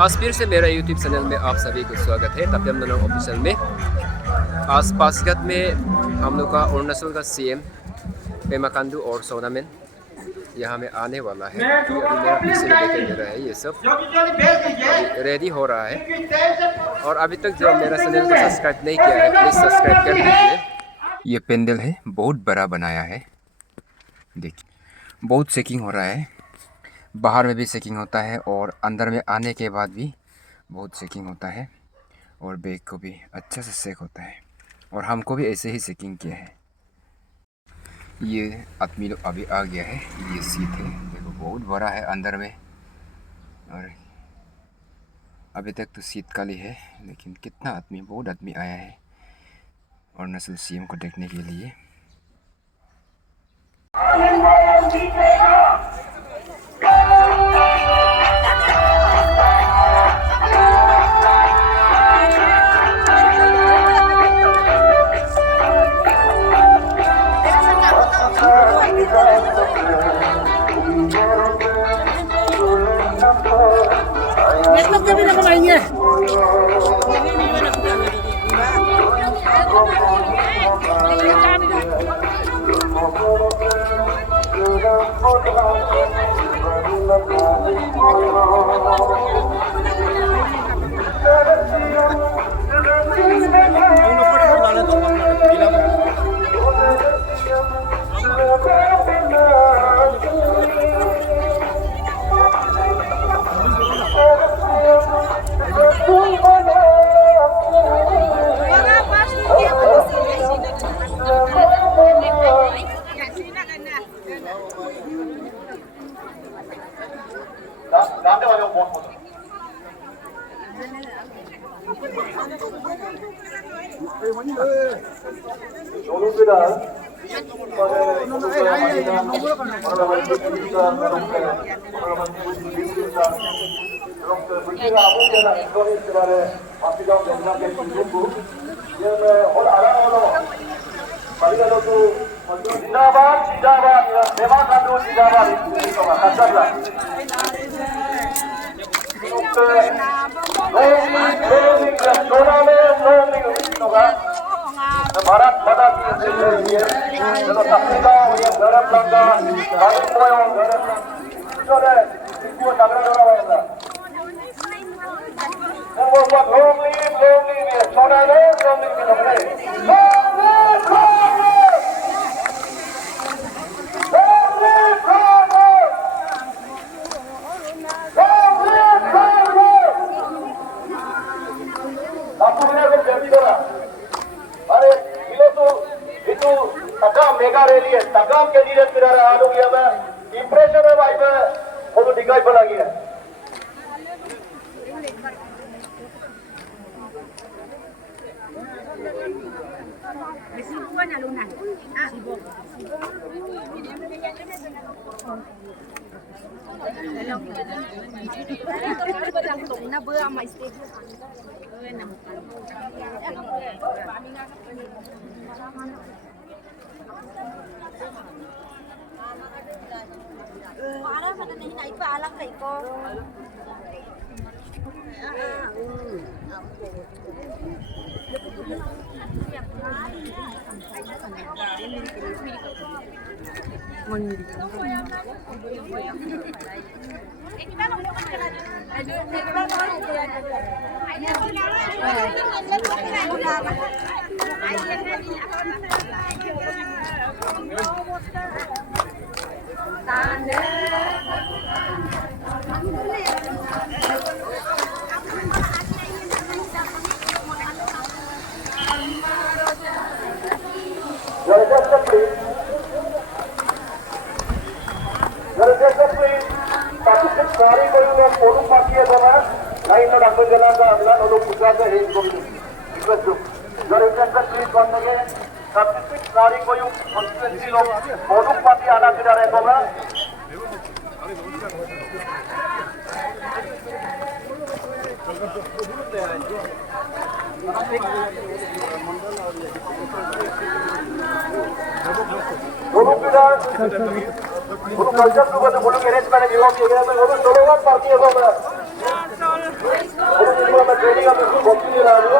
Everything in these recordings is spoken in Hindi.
आज फिर से मेरा YouTube चैनल में आप सभी को स्वागत है तपियम ननंग ऑफिशियल में। आज पासीघाट में हम लोग का अरुणाचल का CM पेमा खांडू और सोनामेन यहाँ में आने वाला है। अभी मेरा पीछे में दिखाई दे रहा है, ये सब अभी रेडी हो रहा है। और अभी तक जो मेरा चैनल को सब्सक्राइब नहीं किया है, प्लीज़ सब्सक्राइब कर दीजिए। ये पेंडल है, बहुत बड़ा बनाया है। देखिए, बहुत चेकिंग हो रहा है। बाहर में भी चेकिंग होता है और अंदर में आने के बाद भी बहुत चेकिंग होता है। और बैग को भी अच्छा से चेक होता है और हमको भी ऐसे ही चेकिंग किया है। ये आदमी लोग अभी आ गया है। ये सीट है, देखो बहुत बड़ा है अंदर में। और अभी तक तो सीट खाली है, लेकिन कितना आदमी, बहुत आदमी आया है अरुणाचल CM को देखने के लिए। Kalau 우리가 무슨 법칙이라고?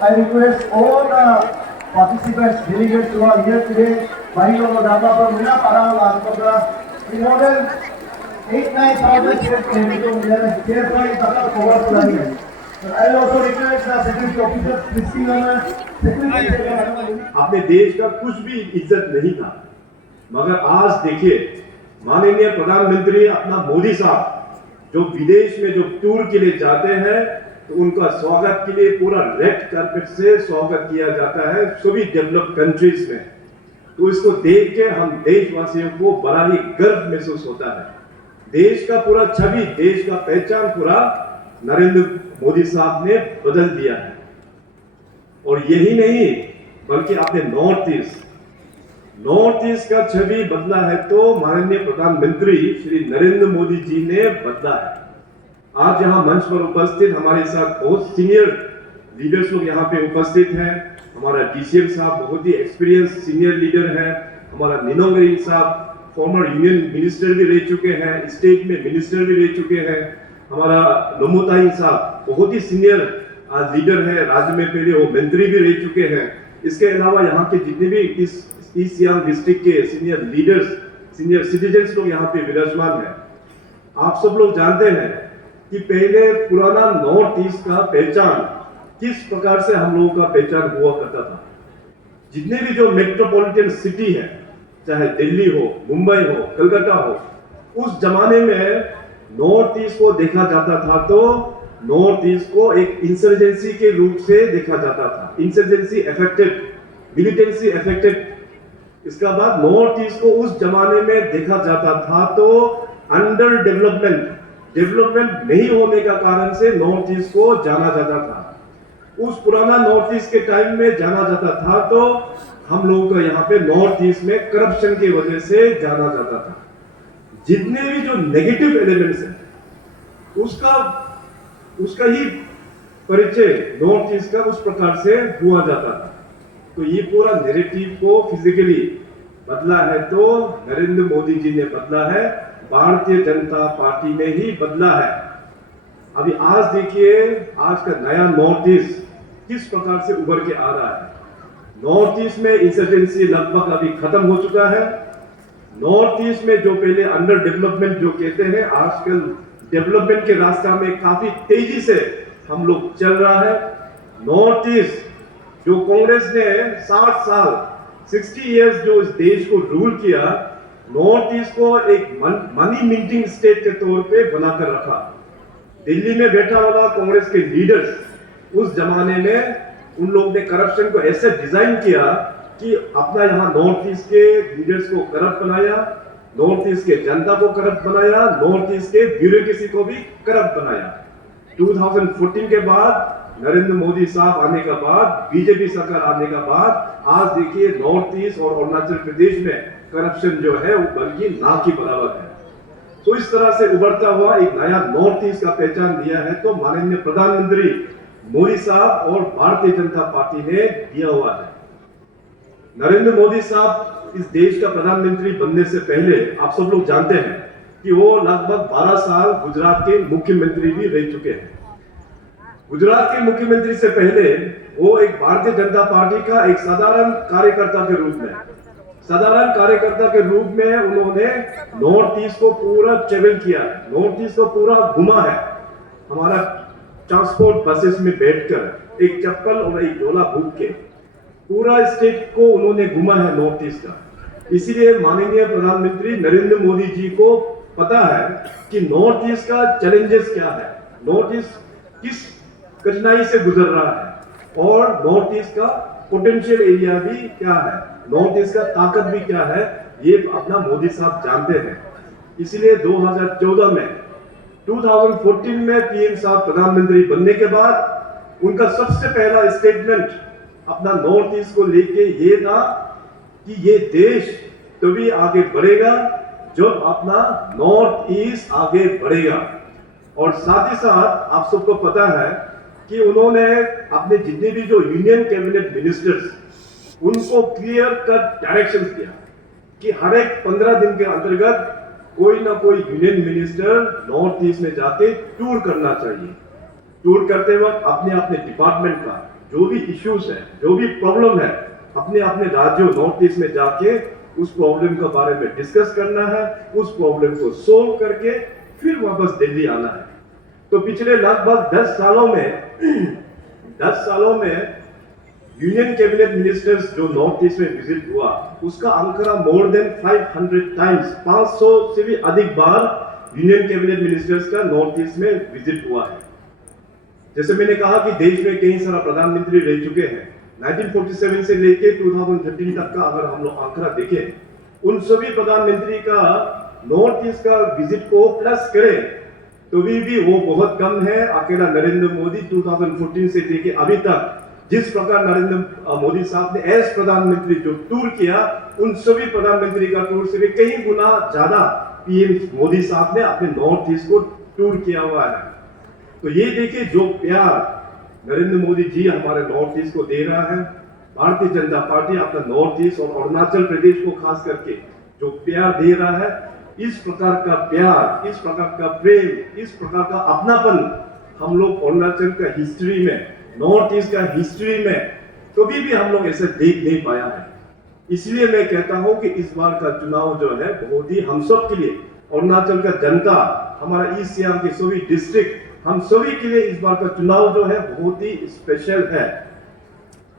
I request all the participants, delegates who are here today, Mahilo Dama for Muna Parang Lankogra, in more than 8,000-9,000 students came to here, therefore it's about cover planning. I will also request the security officers, Christine security. अपने देश का कुछ भी इज्जत नहीं था, मगर आज देखिए माननीय प्रधानमंत्री अपना मोदी साहब जो विदेश में जो टूर के लिए जाते हैं तो उनका स्वागत के लिए पूरा रेड कार्पेट से स्वागत किया जाता है सभी डेवलप्ड कंट्रीज में। तो इसको देख के हम देशवासियों को बड़ा ही गर्व महसूस होता है। देश का पूरा छवि, देश का पहचान पूरा नरेंद्र मोदी साहब ने बदल दिया है। और यही नहीं बल्कि अपने नॉर्थ ईस्ट का छवि बदला है तो माननीय प्रधानमंत्री श्री नरेंद्र मोदी जी ने बदला है। आज यहाँ मंच पर उपस्थित हमारे साथ बहुत सीनियर लीडर्स लोग यहाँ पे उपस्थित हैं। हमारा डीसीएम साहब बहुत ही एक्सपीरियंस सीनियर लीडर है। हमारा निनोंगरी साहब फॉर्मर यूनियन मिनिस्टर भी रह चुके हैं, स्टेट में मिनिस्टर भी रह चुके हैं। हमारा लोमोताई साहब बहुत ही सीनियर आज लीडर है, राज्य में पहले वो मंत्री भी रह चुके हैं। इसके अलावा यहाँ के जितने भी इस ईस्ट सियांग डिस्ट्रिक्ट के सीनियर लीडर्स, सीनियर सिटीजन्स लोग यहाँ पे विराजमान है। आप सब लोग जानते हैं कि पहले पुराना नॉर्थ ईस्ट का पहचान किस प्रकार से हम लोगों का पहचान हुआ करता था। जितने भी जो मेट्रोपॉलिटन सिटी है, चाहे दिल्ली हो, मुंबई हो, कलकत्ता हो, उस जमाने में नॉर्थ ईस्ट को देखा जाता था तो नॉर्थ ईस्ट को एक इंसर्जेंसी के रूप से देखा जाता था। Insurgency affected, militancy affected. इसका बाद नॉर्थ ईस्ट को उस जमाने में देखा जाता था तो अंडर डेवलपमेंट नहीं होने का कारण से नॉर्थ ईस्ट को जाना जाता था। उस पुराना नॉर्थ ईस्ट के टाइम में जाना जाता था तो हम लोगों को यहाँ पे नॉर्थ ईस्ट में करप्शन की वजह से जाना जाता था। जितने भी जो नेगेटिव एलिमेंट्स हैं उसका ही परिचय नॉर्थ ईस्ट का उस प्रकार से हुआ जाता था। तो ये पूरा नैरेटिव को फिजिकली बदला है तो नरेंद्र मोदी जी ने बदला है, भारतीय जनता पार्टी ने ही बदला है। अभी आज देखिए, आज का नया नॉर्थ ईस्ट किस प्रकार से उभर के आ रहा है। नॉर्थ ईस्ट में इंसर्जेंसी लगभग अभी खत्म हो चुका है। नॉर्थ ईस्ट में जो पहले अंडर डेवलपमेंट जो कहते हैं, आजकल डेवलपमेंट के रास्ता में काफी तेजी से हम लोग चल रहा है। नॉर्थ ईस्ट जो कांग्रेस ने 60 साल 60 इयर्स जो इस देश को रूल किया, नॉर्थ ईस्ट को एक मनी मिंटिंग स्टेट के तौर पे बनाकर रखा। दिल्ली में बैठा हुआ कांग्रेस के लीडर्स उस जमाने में उन लोगों ने करप्शन को ऐसे डिजाइन किया कि अपना यहाँ नॉर्थ ईस्ट के लीडर्स को करप्ट बनाया, नॉर्थ ईस्ट के जनता को करप्ट बनाया, नॉर्थ ईस्ट के ब्यूरोक्रेसी को भी करप्ट बनाया। 2014 के बाद नरेंद्र मोदी साहब आने के बाद, बीजेपी सरकार आने के बाद आज देखिए नॉर्थ ईस्ट और अरुणाचल प्रदेश में करप्शन जो है वो बल्कि ना की बराबर है। तो इस तरह से उभरता हुआ एक नया नॉर्थ ईस्ट का पहचान दिया है तो माननीय प्रधानमंत्री मोदी साहब और भारतीय जनता पार्टी ने दिया हुआ है। नरेंद्र मोदी साहब इस देश का प्रधानमंत्री बनने से पहले आप सब लोग जानते हैं कि वो लगभग 12 साल गुजरात के मुख्यमंत्री भी रह चुके हैं। गुजरात के मुख्यमंत्री से पहले वो एक भारतीय जनता पार्टी का एक साधारण कार्यकर्ता के रूप में उन्होंने नॉर्थ ईस्ट को पूरा ट्रेवल किया है, नॉर्थ ईस्ट को पूरा घुमा है। हमारा ट्रांसपोर्ट बसेस में बैठकर एक चप्पल और एक झोला भूख के पूरा स्टेट को उन्होंने घुमा है नॉर्थ ईस्ट का। इसीलिए माननीय प्रधानमंत्री नरेंद्र मोदी जी को पता है कि नॉर्थ ईस्ट का चैलेंजेस क्या है, नॉर्थ ईस्ट किस कठिनाई से गुजर रहा है और नॉर्थ ईस्ट का पोटेंशियल एरिया भी क्या है, नॉर्थ ईस्ट का ताकत भी क्या है, ये अपना मोदी साहब जानते हैं। इसलिए 2014 में 2014 में पीएम साहब प्रधानमंत्री बनने के बाद उनका सबसे पहला स्टेटमेंट अपना नॉर्थ ईस्ट को लेके ये था कि ये देश तभी आगे बढ़ेगा जब अपना नॉर्थ ईस्ट आगे बढ़ेगा। और साथ ही साथ आप सबको पता है कि उन्होंने अपने जितने भी जो यूनियन कैबिनेट मिनिस्टर्स उनको क्लियर कट डायरेक्शंस दिया कि हर एक 15 दिन के अंतर्गत कोई ना कोई यूनियन मिनिस्टर नॉर्थ ईस्ट में जाके टूर करना चाहिए। टूर करते वक्त अपने अपने डिपार्टमेंट का जो भी इश्यूज है, जो भी प्रॉब्लम है, अपने अपने राज्यों नॉर्थ ईस्ट में जाके उस प्रॉब्लम के बारे में डिस्कस करना है, उस प्रॉब्लम को सोल्व करके फिर वापस दिल्ली आना है। तो पिछले लगभग 10 सालों में यूनियन कैबिनेट मिनिस्टर्स जो नॉर्थ ईस्ट में विजिट हुआ उसका आंकड़ा मोर देन 500 टाइम्स, 500 से भी अधिक बार यूनियन कैबिनेट मिनिस्टर्स का नॉर्थ ईस्ट में विजिट हुआ है। जैसे मैंने कहा कि देश में कई सारा प्रधानमंत्री रह चुके हैं। 1947 से लेके 2013 तक का अगर हम लोग आंकड़ा देखें, उन सभी प्रधानमंत्री का नॉर्थ ईस्ट का विजिट को प्लस करें तो भी वो बहुत कम है। अकेला नरेंद्र मोदी 2014 से लेके अभी तक जिस प्रकार नरेंद्र मोदी साहब ने एज प्रधानमंत्री जो टूर किया, उन सभी प्रधानमंत्री का टूर से भी कई गुना ज्यादा पीएम मोदी साहब ने अपने नॉर्थ ईस्ट को टूर किया हुआ है। तो ये देखिए जो प्यार नरेंद्र मोदी जी हमारे नॉर्थ ईस्ट को दे रहा है, भारतीय जनता पार्टी अपना नॉर्थ ईस्ट और अरुणाचल प्रदेश को खास करके जो प्यार दे रहा है, इस प्रकार का प्यार, इस प्रकार का प्रेम, इस प्रकार का अपनापन हम लोग अरुणाचल का हिस्ट्री में, नॉर्थ ईस्ट का हिस्ट्री में कभी भी हम लोग ऐसे देख नहीं पाया है। इसलिए मैं कहता हूं कि इस बार का चुनाव जो है बहुत ही हम सब के लिए, अरुणाचल का जनता, हमारा ईस्ट सियांग के सभी डिस्ट्रिक्ट, हम सभी के लिए इस बार का चुनाव जो है बहुत ही स्पेशल है।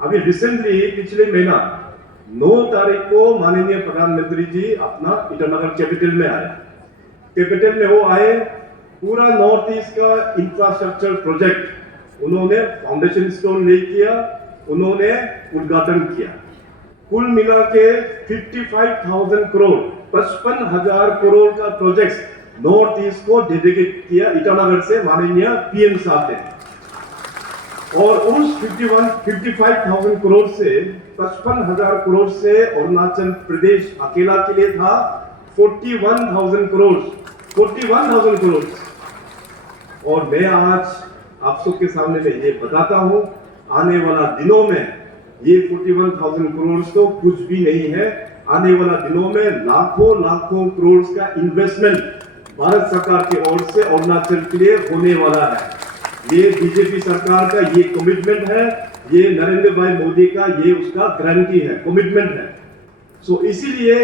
अभी रिसेंटली पिछले महीना 9 तारीख को माननीय प्रधानमंत्री जी अपना ईटानगर कैपिटल में आए। कैपिटल में वो आए, पूरा नॉर्थ ईस्ट का इंफ्रास्ट्रक्चर प्रोजेक्ट उन्होंने फाउंडेशन स्टोन ले किया, उन्होंने उद्घाटन किया। कुल मिला के 55,000 करोड़, 55,000 करोड़ का प्रोजेक्ट नॉर्थ ईस्ट को डेडिकेट किया ईटानगर से माननीय पीएम साहब ने। और उस 55,000 करोड़ से 55,000 करोड़ से अरुणाचल प्रदेश अकेला के लिए था 41,000 करोड़, 41,000 करोड़। और मैं आज आप सबके सामने में ये बताता हूं, आने वाला दिनों में ये 41,000 करोड़ तो कुछ भी नहीं है, आने वाला दिनों में लाखों लाखों करोड़ का इन्वेस्टमेंट भारत सरकार की ओर से अरुणाचल के लिए होने वाला है। ये बीजेपी सरकार का ये कमिटमेंट है, ये नरेंद्र भाई मोदी का ये उसका गारंटी है, कमिटमेंट है। सो इसीलिए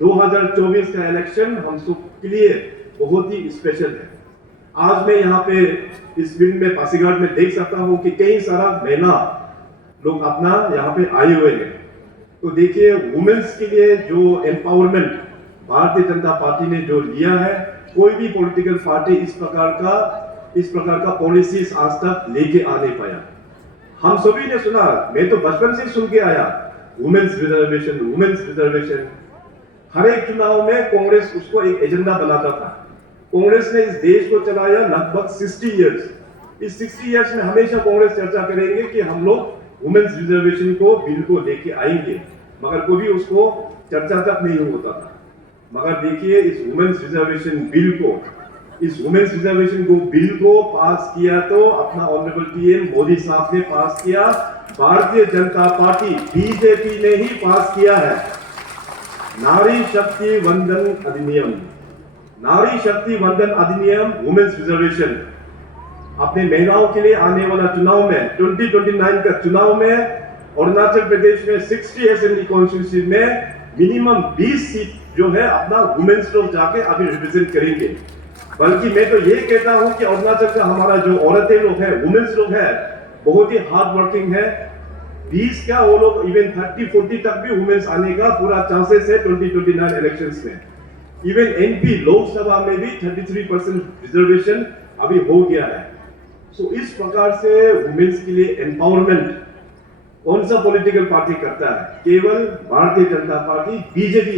2024 का इलेक्शन हम सब के लिए बहुत ही स्पेशल है। आज मैं यहाँ पे इस फील्ड में पासीघाट में देख सकता हूँ कि कई सारा महिला लोग अपना यहाँ पे आए हुए हैं। तो देखिए, वुमेन्स के लिए जो एम्पावरमेंट भारतीय जनता पार्टी ने जो लिया है, कोई भी पॉलिटिकल पार्टी इस प्रकार का पॉलिसीज आज तक लेके आ नहीं पाया। हम सभी ने सुना, मैं तो बचपन से सुन के आया, वुमेन्स रिजर्वेशन। हर एक चुनाव में कांग्रेस उसको एक एजेंडा बनाता था। कांग्रेस ने इस देश को चलाया लगभग 60 इयर्स। इस 60 इयर्स में हमेशा कांग्रेस चर्चा करेंगे कि हम लोग वुमेन्स रिजर्वेशन को बिल को लेके आएंगे, मगर कभी उसको चर्चा तक नहीं होता था। मगर देखिए, इस वुमेन्स रिजर्वेशन बिल को पास किया तो अपना ऑनरेबल पीएम मोदी साहब ने पास किया, भारतीय जनता पार्टी बीजेपी ने ही पास किया है। नारी शक्ति वंदन अधिनियम वुमेन्स रिजर्वेशन अपने महिलाओं के लिए आने वाला चुनाव में 2029 का चुनाव में अरुणाचल प्रदेश में 60 असेंबली कॉन्स्टिट्यूंसी में मिनिमम 20 सीट जो है अपना वुमेन्स लोग जाके अभी रिप्रेजेंट करेंगे। बल्कि मैं तो ये कहता हूं कि अरुणाचल का हमारा जो औरतें लोग हैं, वुमेन्स लोग हैं, बहुत ही हार्ड वर्किंग है। 20 क्या, वो लोग इवन 30-40 तक भी वुमेन्स आने का पूरा चांसेस है 2029 इलेक्शंस में। इवन एमपी लोकसभा में भी 33% रिजर्वेशन अभी हो गया है। सो इस प्रकार से वुमेन्स के लिए एम्पावरमेंट कौन सा पॉलिटिकल पार्टी करता है? केवल भारतीय जनता पार्टी, बीजेपी।